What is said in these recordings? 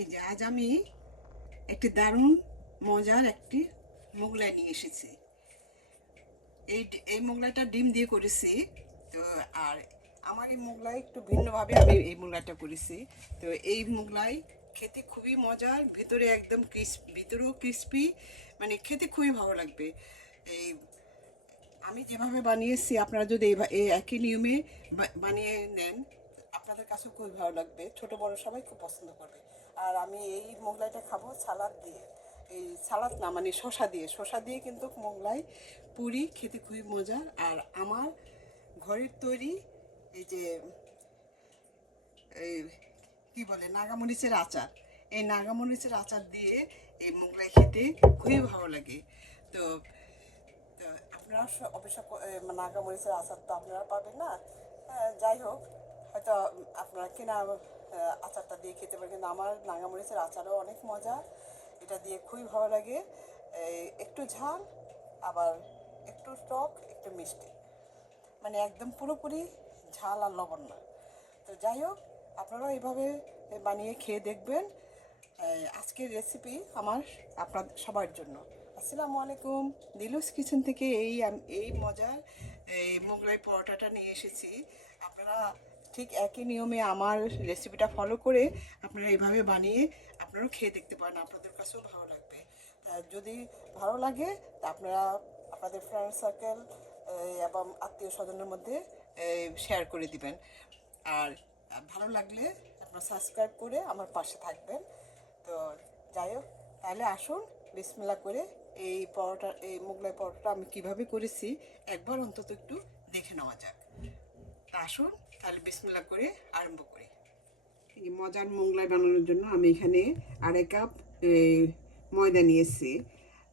এই যে আজ আমি একটি দারুণ মজার একটি মোগলাই নিয়ে এসেছি। এই এই মোগলাইটা ডিম দিয়ে করেছি। তো আর আমার এই মোগলাই একটু ভিন্নভাবে আমি এই মোগলাইটা করেছি। তো এই মোগলাই খেতে খুবই মজার, ভিতরে একদম ভিতরেও ক্রিস্পি, মানে খেতে খুবই ভালো লাগবে। এই আমি যেভাবে বানিয়েছি আপনারা যদি এই একই নিয়মে বানিয়ে নেন, আপনাদের কাছেও খুবই ভালো লাগবে, ছোট বড় সবাই খুব পছন্দ করবে। আর আমি এই মোগলাইটা খাবো সালাদ দিয়ে। এই সালাদ না, মানে শসা দিয়ে কিন্তু মোগলাই পুরি খেতে খুবই মজার। আর আমার ঘরের তৈরি এই যে এই কি বলে নাগামরিচের আচার, এই নাগামরিচের আচার দিয়ে এই মোগলাই খেতে খুবই ভালো লাগে। তো তো আপনারা অবশ্য নাগামরিচের আচার তো আপনারা পাবেন না। যাই হোক, হয়তো আপনারা কেনা আচারটা দিয়ে খেতে পারেন, কিন্তু আমার নাগামরিচের আচারও অনেক মজা। এটা দিয়ে খুবই ভালো লাগে। একটু ঝাল, আবার একটু টক, একটু মিষ্টি, মানে একদম পুরোপুরি ঝাল আর লবণ না। তো যাই হোক, আপনারাও এইভাবে বানিয়ে খেয়ে দেখবেন। আজকের রেসিপি আমার আপনাদের সবার জন্য। আসসালামু আলাইকুম। দিলুস কিচেন থেকে এই মজার এই মোগলাই পরোটাটা নিয়ে এসেছি। আপনারা ঠিক একই নিয়মে আমার রেসিপিটা ফলো করে আপনারা এইভাবে বানিয়ে আপনারাও খেয়ে দেখতে পারেন, আপনাদের কাছেও ভালো লাগবে। যদি ভালো লাগে তা আপনারা আপনাদের ফ্রেন্ড সার্কেল এবং আত্মীয় স্বজনের মধ্যে শেয়ার করে দিবেন। আর ভালো লাগলে আপনারা সাবস্ক্রাইব করে আমার পাশে থাকবেন। তো যাই হোক, তাহলে আসুন বিসমিল্লাহ করে এই মোগলাই পরোটা আমি কিভাবে করেছি একবার অন্তত একটু দেখে নেওয়া যাক। তা আসুন তাহলে বিসমিল্লাহ করে আরম্ভ করি। এই মজার মোগলাই বানানোর জন্য আমি এখানে 2.5 কাপ ময়দা নিয়েছি।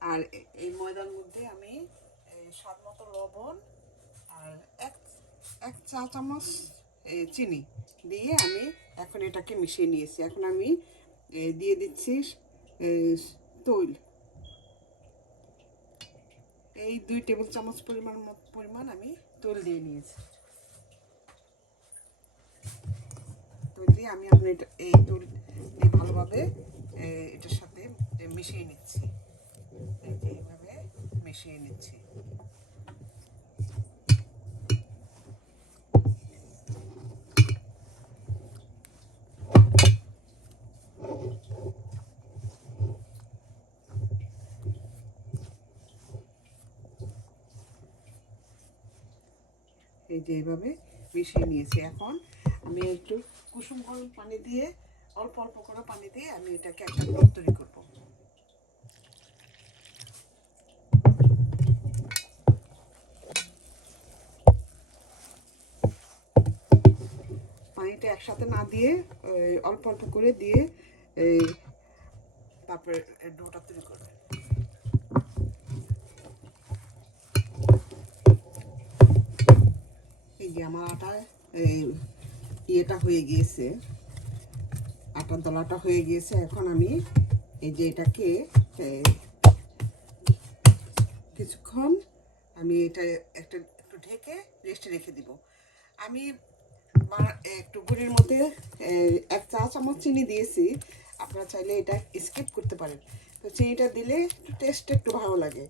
আর এই ময়দার মধ্যে আমি স্বাদ মতো লবণ আর এক এক চা চামচ চিনি দিয়ে আমি এখন এটাকে মিশিয়ে নিয়েছি। এখন আমি দিয়ে দিচ্ছি তৈল। এই 2 টেবিল চামচ পরিমাণ আমি তৈল দিয়ে নিয়েছি। তৈল দিয়ে আমি আপনার এই তৈল দিয়ে ভালোভাবে এটার সাথে মিশিয়ে নিচ্ছি। এইভাবে মিশিয়ে নিচ্ছি। এই যে এইভাবে মিশিয়ে নিয়েছি। এখন আমি একটু কুসুম গরম পানি দিয়ে, অল্প অল্প করে পানি দিয়ে আমি এটাকে একটা ডো তৈরি করব। পানিটা একসাথে না দিয়ে অল্প অল্প করে দিয়ে তারপরে ডোটা তৈরি করবে। এই যে আমার আটা ইয়েটা হয়ে গিয়েছে, আটার দলাটা হয়ে গিয়েছে। এখন আমি এই যে এটাকে কিছুক্ষণ আমি এটা একটু ঢেকে রেস্টে রেখে দিব। আমি একটু গুড়ের মধ্যে 1 চা চামচ চিনি দিয়েছি। আপনারা চাইলে এটা স্কিপ করতে পারেন। তো চিনিটা দিলে একটু টেস্ট একটু ভালো লাগে।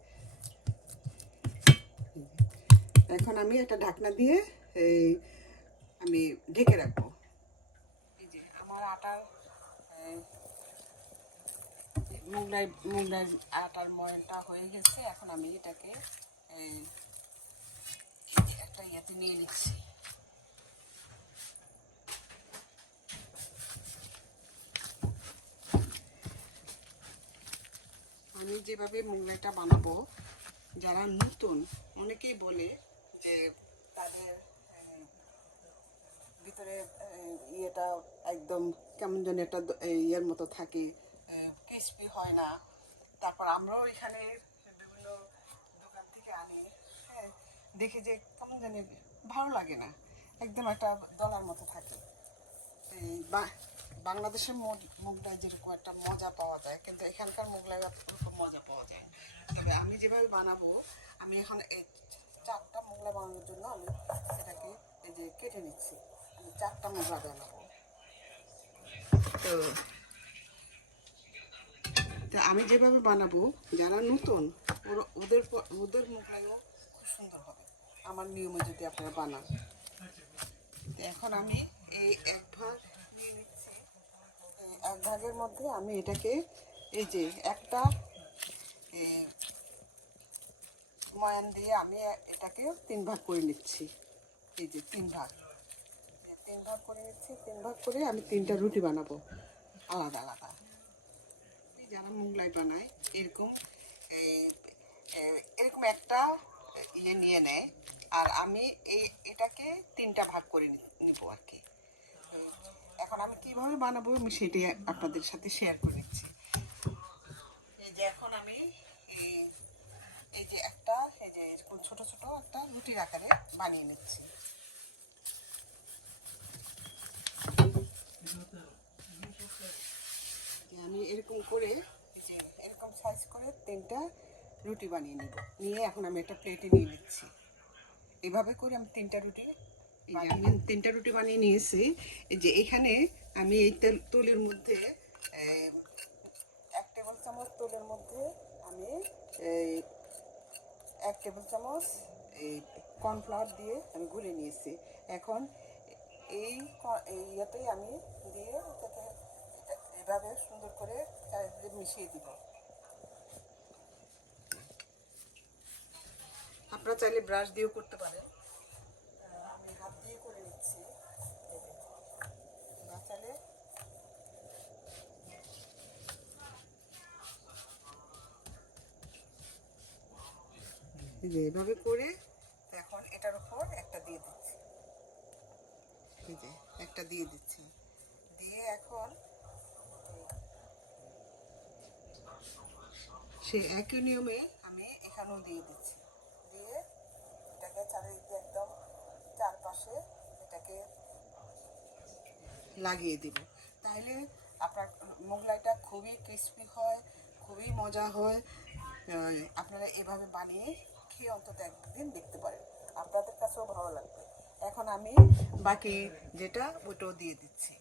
এখন আমি একটা ঢাকনা দিয়ে আমি ঢেকে রাখবো। এই যে আমার আটার মোগলাই আটার ময়নটা হয়ে গেছে। এখন আমি এটাকে একটা ইয়েতে নিয়ে নিচ্ছি। আমি যেভাবে মোগলাইটা বানাবো, যারা নতুন অনেকেই বলে যে তাদের ভিতরে ইয়েটা একদম কেমন যেন একটা ইয়ের মতো থাকে, ক্রিস্পি হয় না। তারপর আমরাও এখানে বিভিন্ন দোকান থেকে আনি, হ্যাঁ, দেখি যে কেমন জানি ভালো লাগে না, একদম একটা দলার মতো থাকে। এই বাংলাদেশের মোগলাই যেরকম একটা মজা পাওয়া যায়, কিন্তু এখানকার মোগলাই ওরকম মজা পাওয়া যায়। তবে আমি যেভাবে বানাবো, আমি এখন এই 4টা মোগলাই বানানোর জন্য আমি এটাকে এই যে কেটে নিচ্ছি। আমি 4টা মোগলাই বানাবো। তো তো আমি যেভাবে বানাবো, যারা নতুন ওদের মোগলাইও খুব সুন্দর হবে আমার নিয়মে যদি আপনারা বানান। তো এখন আমি এই এক ভাগ নিয়ে নিচ্ছি। এই এক ভাগের মধ্যে আমি এটাকে এই যে একটা ময়ান দিয়ে আমি এটাকে 3 ভাগ করে নিচ্ছি। এই যে 3 ভাগ, 3 ভাগ করে নিচ্ছি। 3 ভাগ করে আমি 3টা রুটি বানাবো আলাদা আলাদা। যারা মোগলাই বানায় এরকম এরকম একটা ইয়ে নিয়ে নেয়, আর আমি এটাকে 3টা ভাগ করে নিব আর কি। এখন আমি কিভাবে বানাবো আমি সেটাই আপনাদের সাথে শেয়ার করে নিচ্ছি। এই যে এখন আমি এই যে একটা এই যে এরকম ছোট ছোট একটা রুটির আকারে বানিয়ে নিচ্ছি। আমি এরকম করে এই যে এরকম সাইজ করে 3টা রুটি বানিয়ে নিব। নিয়ে এখন আমি একটা প্লেটে নিয়ে নিচ্ছি। এভাবে করে আমি 3টা রুটি বানিয়ে নিয়েছি। এই যে এখানে আমি এই তেলের মধ্যে 1 টেবিল চামচ তেলের মধ্যে আমি 1 টেবিল চামচ এই কর্নফ্লাওয়ার দিয়ে আমি গুলে নিয়েছি। এখন এই ইয়েতেই আমি দিয়ে এটাকে এভাবে সুন্দর করে মিশিয়ে দিব। আপনারা চাইলে ব্রাশ দিয়েও করতে পারেন, আমি হাত দিয়ে করে নিচ্ছি। চাইলে এভাবে করে এখন এটার উপর একটা দিয়ে দিচ্ছি। এই যে একটা দিয়ে দিচ্ছি, দিয়ে এখন সেই একই নিয়মে আমি এখানেও দিয়ে দিচ্ছি। দিয়ে এটাকে চারিদিকে একদম চারপাশে এটাকে লাগিয়ে দিব। তাহলে আপনার মোগলাইটা খুবই ক্রিস্পি হয়, খুবই মজা হয়। আপনারা এভাবে বানিয়ে খেয়ে অন্তত একদিন দেখতে পারেন, আপনাদের কাছেও ভালো লাগবে। এখন আমি বাকি যেটা ওটাও দিয়ে দিচ্ছি।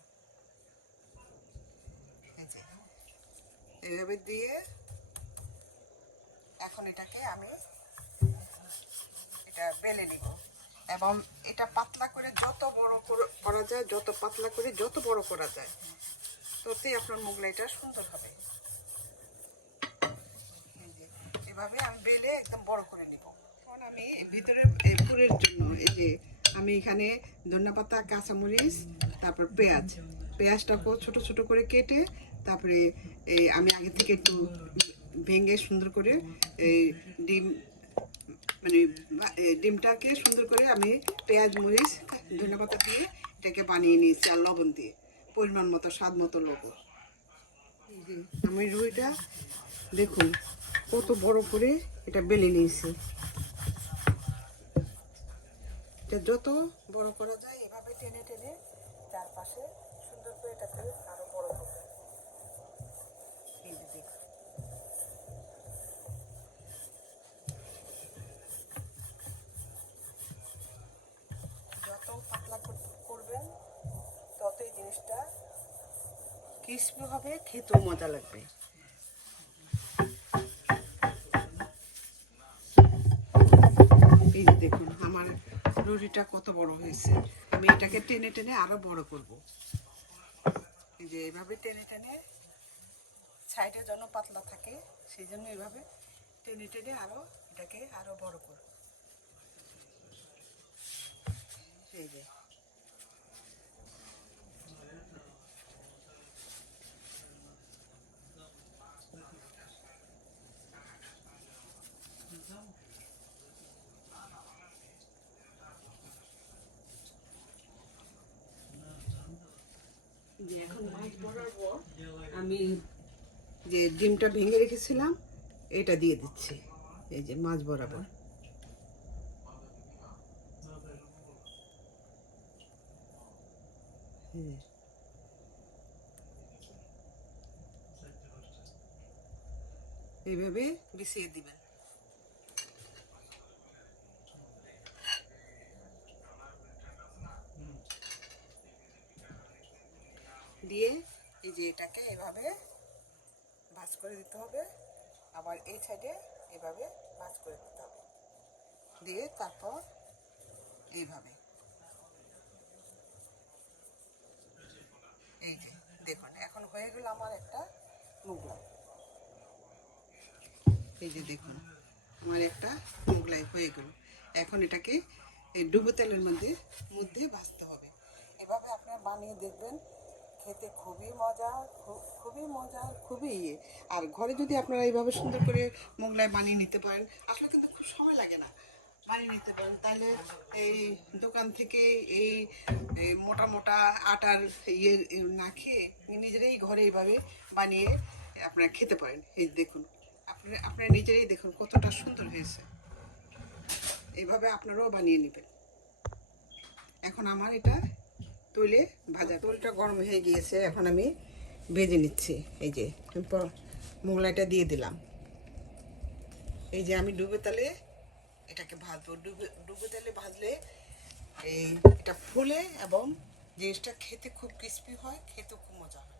এই যে এভাবে দিয়ে এখন এটাকে আমি এটা বেলে নিব, এবং এটা পাতলা করে যত বড় করা যায়, যত পাতলা করে যত বড় করা যায়, ততই আপনার মোগলাইটা সুন্দর হবে। এভাবে আমি বেলে একদম বড় করে নিব। এখন আমি ভিতরে পুরের জন্য এই যে আমি এখানে ধনেপাতা, কাঁচামরিচ, তারপর পেঁয়াজটাকেও ছোট ছোট করে কেটে তারপরে আমি আগে থেকে একটু ভেঙে সুন্দর করে ডিম মানে ডিমটাকে সুন্দর করে আমি পেঁয়াজ, মরিচ, ধনেপাতা দিয়ে এটাকে বানিয়ে নিয়েছি, আর লবণ দিয়ে পরিমাণ মতো, স্বাদ মতো লবণ। আমি রুইটা দেখুন কত বড় করে এটা বেলে নিয়েছি। এটা যত বড় করা যায় এভাবে টেনে টেনে চারপাশে সুন্দর করে এটাকে আরো বড় করবে। এই যে দেখুন, যত পাতলা করবেন ততই জিনিসটা ক্রিসপি হবে, খেতেও মজা লাগবে। এই যে দেখুন আমার রুটিটা কত বড় হয়েছে। আমি এটাকে টেনে টেনে আরো বড় করব। এই যে এভাবে টেনে টেনে, সাইডে যেন পাতলা থাকে সেই জন্য এভাবে টেনে টেনে আরো এটাকে আরো বড় করব। এই যে এখন মাছ ভরার পর আমি যে ডিমটা ভেঙে রেখেছিলাম এটা দিয়ে দিচ্ছি। এই যে মাছ বরাবর এইভাবে বিছিয়ে দিবেন। দিয়ে এই যে এটাকে এভাবে ভাঁজ করে দিতে হবে, আবার এই সাইডে এইভাবে ভাঁজ করে দিতে হবে, দিয়ে তারপর এইভাবে, এই যে দেখুন এখন হয়ে গেল আমার একটা মোগলাই। এই যে দেখুন আমার একটা মোগলাই হয়ে গেল। এখন এটাকে এই ডুবো তেলের মধ্যে মধ্যে ভাজতে হবে। এভাবে আপনারা বানিয়ে দেখবেন, খেতে খুবই মজা, খুবই মজা, খুবই ইয়ে। আর ঘরে যদি আপনারা এইভাবে সুন্দর করে মোগলাই বানিয়ে নিতে পারেন, আসলে কিন্তু খুব সময় লাগে না, বানিয়ে নিতে পারেন, তাহলে এই দোকান থেকে এই এই মোটা মোটা আটার ইয়ে না খেয়ে নিজেরাই ঘরে এইভাবে বানিয়ে আপনারা খেতে পারেন। এই দেখুন আপনারা নিজেরাই দেখুন কতটা সুন্দর হয়েছে। এইভাবে আপনারাও বানিয়ে নেবেন। এখন আমার এটা তৈলে ভাজা, তৈলটা গরম হয়ে গিয়েছে, এখন আমি ভেজে নিচ্ছি। এই যে মোগলাইটা দিয়ে দিলাম। এই যে আমি ডুবে তেলে এটাকে ভাজবো। ডুবে তেলে ভাজলে এই এটা ফুলে এবং জিনিসটা খেতে খুব ক্রিস্পি হয়, খেতে খুব মজা হয়।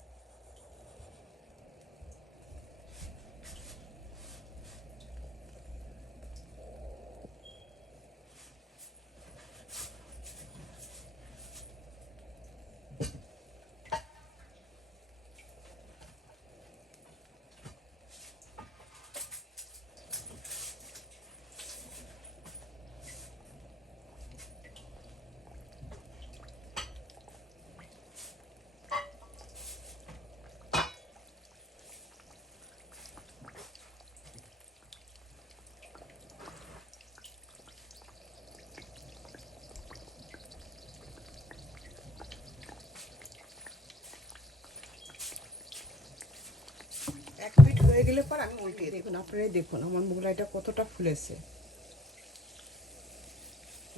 এক পিঠ হয়ে গেলে পর আমি উল্টিয়ে দেখুন, আপনারাই দেখুন আমার মোগলাইটা কতটা ফুলেছে।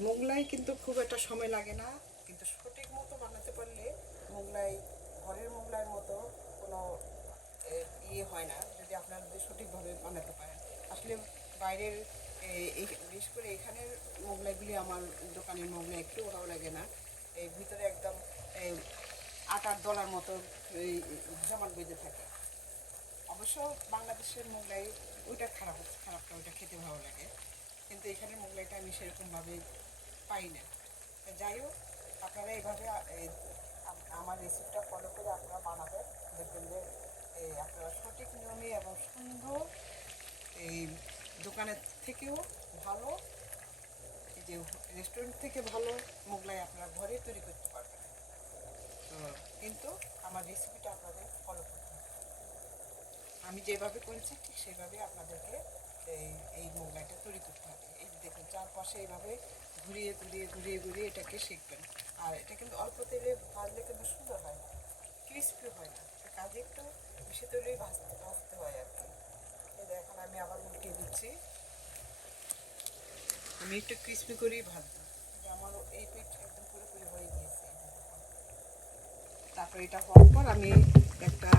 মোগলাই কিন্তু খুব একটা সময় লাগে না, কিন্তু সঠিক মতো বানাতে পারলে মোগলাই ঘরের মোগলাইয়ের মতো কোনো ইয়ে হয় না, যদি আপনারা যদি সঠিকভাবে বানাতে পারেন। আসলে বাইরের বিশেষ করে এখানের মোগলাইগুলি আমার দোকানের মোগলাই একটু ভালো লাগে না। এই ভিতরে একদম আটার দলার মতো এই জমাট বেঁধে থাকে। অবশ্য বাংলাদেশের মোগলাই ওইটা খারাপটা ওইটা খেতে ভালো লাগে, কিন্তু এখানের মোগলাইটা আমি সেরকমভাবে পাই না। যাই হোক, আপনারা এইভাবে আমার রেসিপিটা ফলো করে আপনারা বানাবেন, দেখবেন যে আপনারা সঠিক নিয়মে এবং সুন্দর এই দোকানের থেকেও ভালো, এই যে রেস্টুরেন্ট থেকে ভালো মোগলাই আপনারা ঘরে তৈরি করতে পারবেন। তো কিন্তু আমার রেসিপিটা আপনাদের ফলো করতে হবে। আমি যেভাবে করেছি ঠিক সেভাবে আপনাদেরকে এই মোগলাইটা তৈরি করতে হবে। এই দেখুন চারপাশে এইভাবে ঘুরিয়ে ঘুরিয়ে ঘুরিয়ে ঘুরিয়ে এটাকে শিখবেন। আর এটা কিন্তু অল্প তেলে ভাজলে কিন্তু সুন্দর হয় না, ক্রিস্পি হয় না, কাজে একটু বেশি তেলেই ভাজতে হয় আর কি। এই দেখুন আমি আবার উল্টিয়ে দিচ্ছি, আমি একটু ক্রিস্পি করেই ভাজবো। আমার এই পিঠ একদম পুরোপুরি হয়ে গিয়েছে। তারপর এটা হওয়ার পর আমি একটা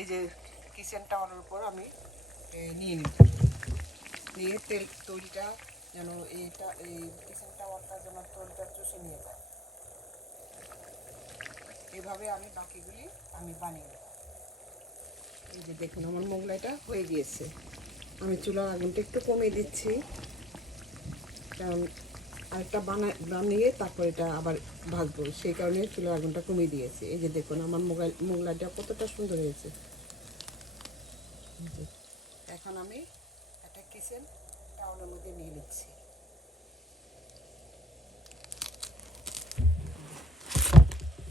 এই যে কিচেন টাওয়ালের উপর আমি নিয়ে নিব, নিয়ে তৈলটা যেন এই কিচেন টাওয়ালটা যেন তৈলটা চষে নিয়ে যায়, এইভাবে আমি বাকিগুলি আমি বানিয়ে নেব। এই যে দেখুন আমার মোগলাইটা হয়ে গিয়েছে। আমি চুলার আগুনটা একটু কমিয়ে দিচ্ছি, কারণ আরেকটা বানিয়ে তারপর এটা আবার ভাজবো, সেই কারণে চুলার আগুনটা কমিয়ে দিয়েছি। এই যে দেখুন আমার মোগলাইটা কতটা সুন্দর হয়েছে। এখন আমি একটা কিচেন টাওয়ালের মধ্যে নিয়ে নিচ্ছি।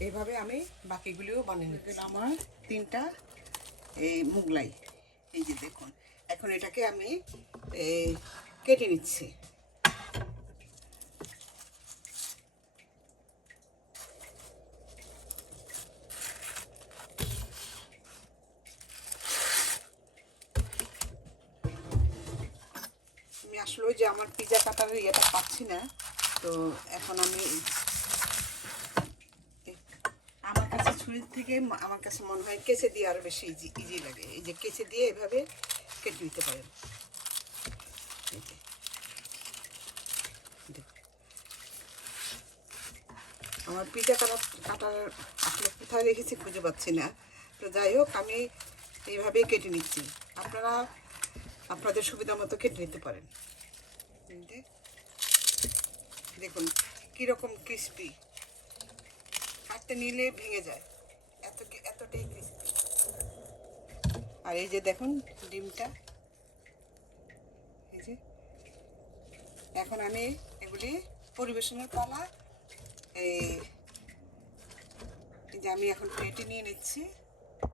এইভাবে আমি বাকিগুলিও বানিয়ে নিচ্ছি। আমার 3টা এই মোগলাই, এই যে দেখুন এখন এটাকে আমি কেটে নিচ্ছি। আমি আসলে যে আমার পিজা কাটার ইয়েটা পাচ্ছি না, তো এখন আমি আমার কাছে ছুরির থেকে আমার কাছে মনে হয় কেচে দিয়ে আরও বেশি ইজি লাগে। এই যে কেচে দিয়ে এভাবে কেটে নিতে পারেন। আমার পিজা কাটার আসলে কোথায় রেখেছি খুঁজে পাচ্ছি না, তো যাই হোক আমি এইভাবেই কেটে নিচ্ছি, আপনারা আপনাদের সুবিধা মতো কেটে নিতে পারেন। দেখুন কীরকম ক্রিস্পি, কাটতে নিলে ভেঙে যায়, এতটাই ক্রিস্পি। আর এই যে দেখুন ডিমটা, এই যে এখন আমি এগুলি পরিবেশনের পালা। এই যে আমি এখন প্লেটে নিয়ে নিচ্ছি।